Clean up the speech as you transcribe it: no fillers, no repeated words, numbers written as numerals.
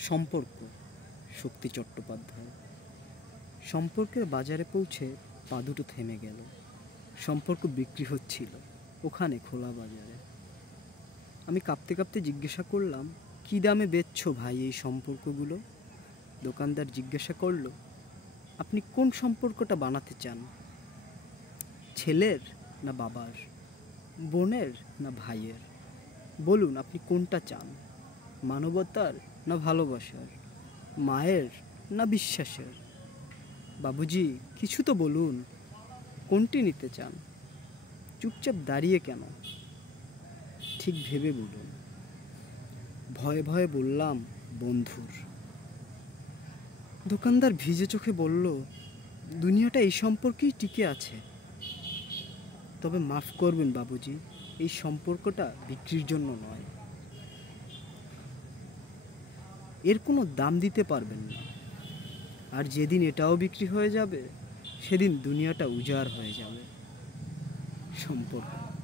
সম্পর্ক, শক্তি চট্টোপাধ্যায়। সম্পর্কের বাজারে পৌঁছে পা দুটো থেমে গেল। সম্পর্ক বিক্রি হচ্ছিল ওখানে খোলা বাজারে। আমি কাঁপতে কাঁপতে জিজ্ঞাসা করলাম, কী দামে বেচছো ভাই এই সম্পর্কগুলো? দোকানদার জিজ্ঞাসা করল, আপনি কোন সম্পর্কটা বানাতে চান? ছেলের না বাবার, বোনের না ভাইয়ের? বলুন আপনি কোনটা চান? মানবতার না ভালোবাসার, মায়ের না বিশ্বাসের? বাবুজি কিছু তো বলুন, কোনটি নিতে চান? চুপচাপ দাঁড়িয়ে কেন? ঠিক ভেবে বলুন। ভয়ে ভয়ে বললাম, বন্ধুর। দোকানদার ভিজে চোখে বলল, দুনিয়াটা এই সম্পর্কেই টিকে আছে। তবে মাফ করবেন বাবুজি, এই সম্পর্কটা বিক্রির জন্য নয়। এর কোনো দাম দিতে পারবেন না। আর যেদিন এটাও বিক্রি হয়ে যাবে, সেদিন দুনিয়াটা উজাড় হয়ে যাবে। সম্পর্ক।